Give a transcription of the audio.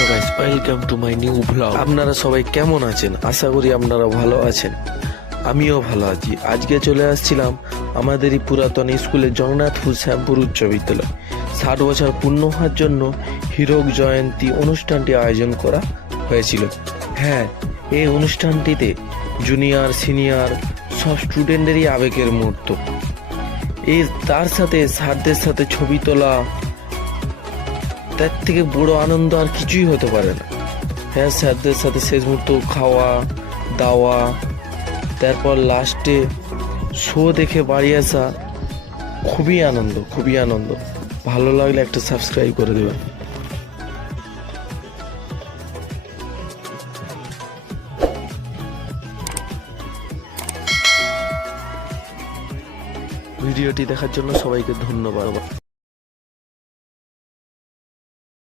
Hello guys, welcome to my new blog. আপনারা সবাই কেমন আছেন? আশা করি আপনারা ভালো আছেন। আমিও ভালো আছি। আজকে চলে আসছিলাম আমাদেরই পুরাতন স্কুলে জগন্নাথপুর শ্যামপুর উচ্চ বিদ্যালয় 60 বছর পূর্ণ হওয়ার জন্য হীরক জয়ন্তী অনুষ্ঠানটি আয়োজন করা হয়েছিল। হ্যাঁ, এই অনুষ্ঠানটিতে জুনিয়র সিনিয়র সব স্টুডেন্টেরই আবেগের মুহূর্ত। তার সাথে স্যারদের সাথে ছবি তোলা, তার থেকে বড় আনন্দ আর কিছুই হতে পারে না। হ্যাঁ, স্যারদের সাথে শেষ মুহূর্ত খাওয়া দাওয়া, তারপর লাস্টে শো দেখে বাড়ি আসা, খুবই আনন্দ। ভালো লাগলে একটা সাবস্ক্রাইব করে দেবেন। ভিডিওটি দেখার জন্য সবাইকে ধন্যবাদ।